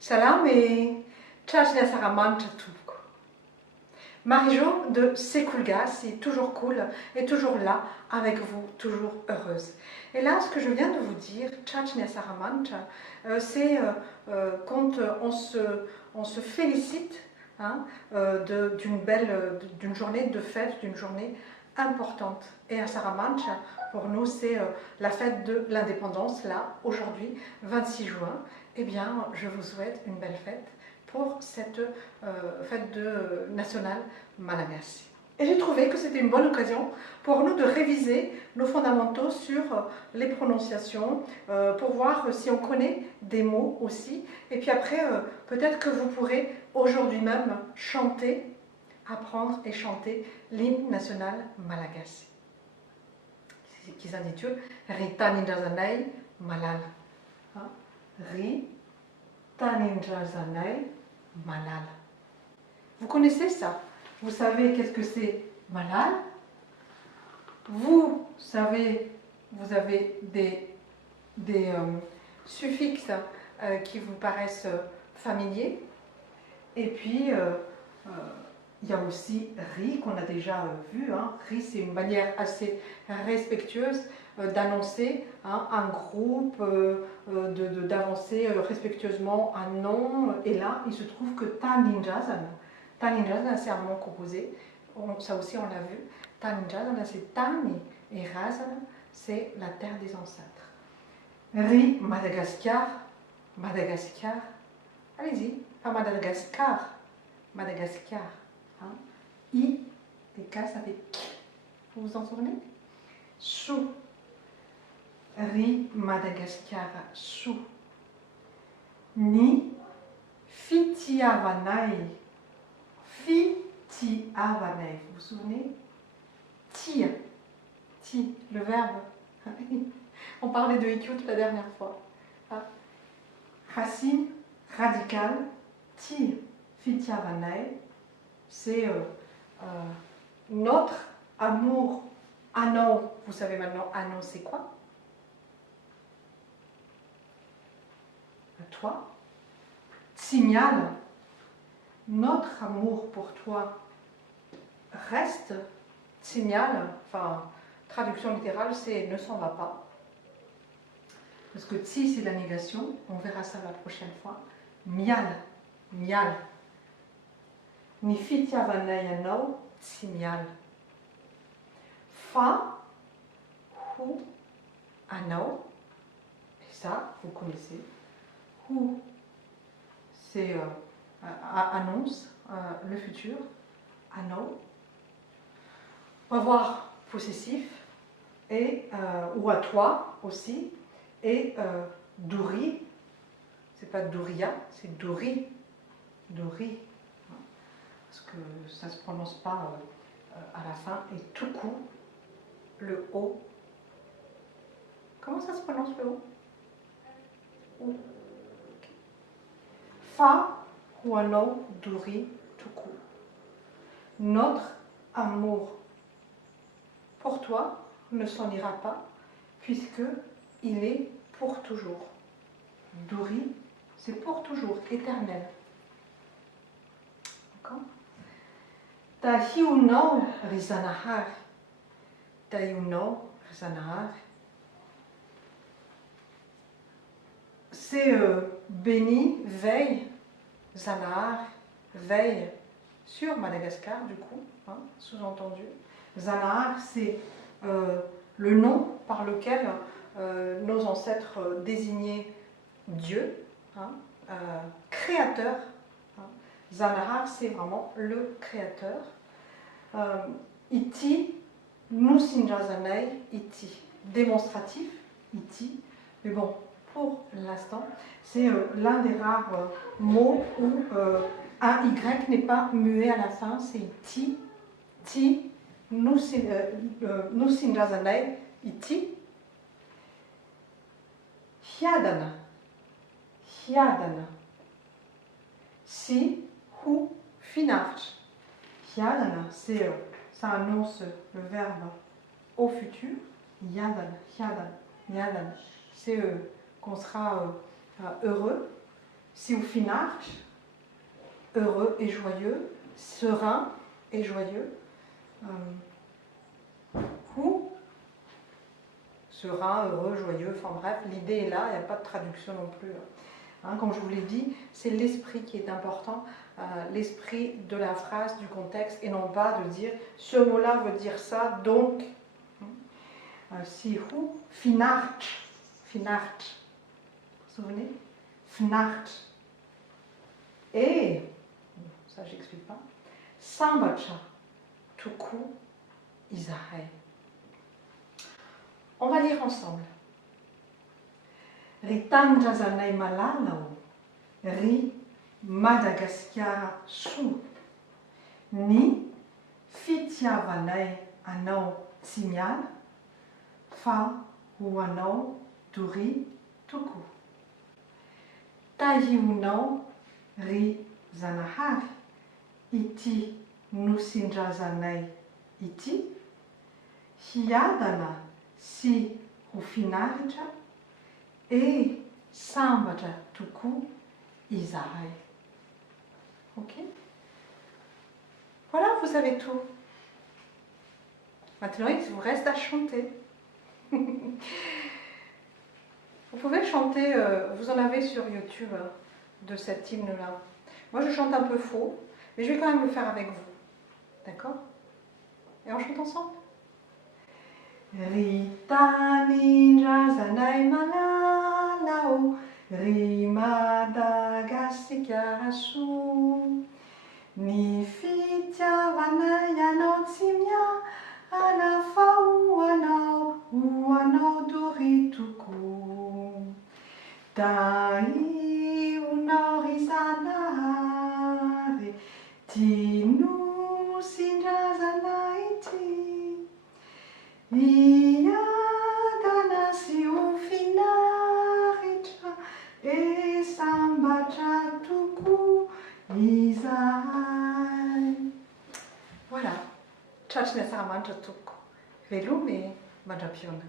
Salam et Tchajna Saraman Tchatouk. Marie-Jo de C'est Cool Gas, est toujours cool et toujours là avec vous, toujours heureuse. Et là, ce que je viens de vous dire, Tchajna Saraman, c'est quand on se félicite hein, d'une journée de fête, d'une journée importante. Et à Saramanch, pour nous, c'est la fête de l'indépendance, là, aujourd'hui, 26 juin. Eh bien, je vous souhaite une belle fête pour cette fête nationale malagasy. Et j'ai trouvé que c'était une bonne occasion pour nous de réviser nos fondamentaux sur les prononciations, pour voir si on connaît des mots aussi. Et puis après, peut-être que vous pourrez aujourd'hui même chanter, apprendre et chanter l'hymne national malagasy, qui s'intitule Rita Nindrasanay Malala. Rita Nindrasanay Malala. Vous connaissez ça? Vous savez qu'est-ce que c'est Malala? Vous savez, vous avez des suffixes qui vous paraissent familiers. Et puis, il y a aussi ri qu'on a déjà vu. Hein. Ri, c'est une manière assez respectueuse d'annoncer hein, un groupe, d'avancer respectueusement un nom. Et là, il se trouve que Taninjazana, c'est un mot composé. Ça aussi, on l'a vu. Taninjazana, c'est Tani. Et Razana, c'est la terre des ancêtres. Ri, Madagascar. Madagascar. Allez-y, pas Madagascar. Madagascar. Hein. I, et K, ça fait K. Vous vous en souvenez? Chou. Ri, Madagascar, chou. Ni, Fitiavanai. Fitiavanai. Vous vous souvenez? Ti. Ti, le verbe. On parlait de IQ la dernière fois. Hein. Racine, radicale, ti. Fitiavanai. C'est notre amour. Ano, vous savez maintenant, ano c'est quoi? Toi. Signal, notre amour pour toi reste. Signal, enfin, traduction littérale, c'est ne s'en va pas. Parce que tsi, c'est la négation, on verra ça la prochaine fois. Mial, mial. Ni fitiavanayano, signal. Fa, hu, ano. Et ça, vous connaissez. Hu, c'est annonce le futur. Ano. On va voir possessif. Et, ou à toi aussi. Et douri. C'est pas douria, c'est douri. Douri. Parce que ça ne se prononce pas à la fin, et tout coup, le O. Comment ça se prononce le O? O. Okay. Fa, huano, duri, tout coup. Notre amour pour toi ne s'en ira pas, puisque il est pour toujours. Duri, c'est pour toujours, éternel. D'accord? Tahiuno rizanahar. Tahiuno rizanahar. C'est béni, veille, Zanahar, veille sur Madagascar, du coup, hein, sous-entendu. Zanahar, c'est le nom par lequel nos ancêtres désignaient Dieu, hein, créateur. Hein. Zanahar, c'est vraiment le créateur. Iti, nusinjazanai, iti. Démonstratif, iti. Mais bon, pour l'instant, c'est l'un des rares mots où un Y n'est pas muet à la fin, c'est ti, ti, nusinjazanai, iti. Hiadana, hiadana. Si, hu, finarch. Hiadana, ça annonce le verbe au futur. Yadan, yadan, yadan. C'est qu'on sera heureux. si vous finarch, heureux et joyeux, serein et joyeux, ou serein, heureux, joyeux, enfin bref, l'idée est là, il n'y a pas de traduction non plus. Hein, comme je vous l'ai dit, c'est l'esprit qui est important, l'esprit de la phrase, du contexte, et non pas de dire ce mot-là veut dire ça, donc si ou finarch, finarch, vous vous souvenez, finarch, et ça j'explique pas, sambacha, tuku, izahai. On va lire ensemble. Ritandrazanay malalao, ri Madagasikara su, ni fitiavanay anao tsy miala, fa ho anao dory tokoa. Tahionao ry zanahary, ity nosindrazanay ity, hiadana sy ho finaritra, et sambatra tokoa izahay. Ok? Voilà, vous savez tout. Maintenant, il vous reste à chanter. Vous pouvez chanter, vous en avez sur YouTube, de cet hymne-là. Moi, je chante un peu faux, mais je vais quand même le faire avec vous. D'accord? Et on chante ensemble. Rita nindrazanay malalao, ry Madagasikara so, ny fitiavanay anao tsy miala, fa ho anao dory tokoa. Tahionao ry zanahary, ty nosindrazanay ity, hiadana sy ho finaritra, e sambatra tokoa izahay. Voilà. Tratry ny asara manitra tompoko. Velomy mandrapiona.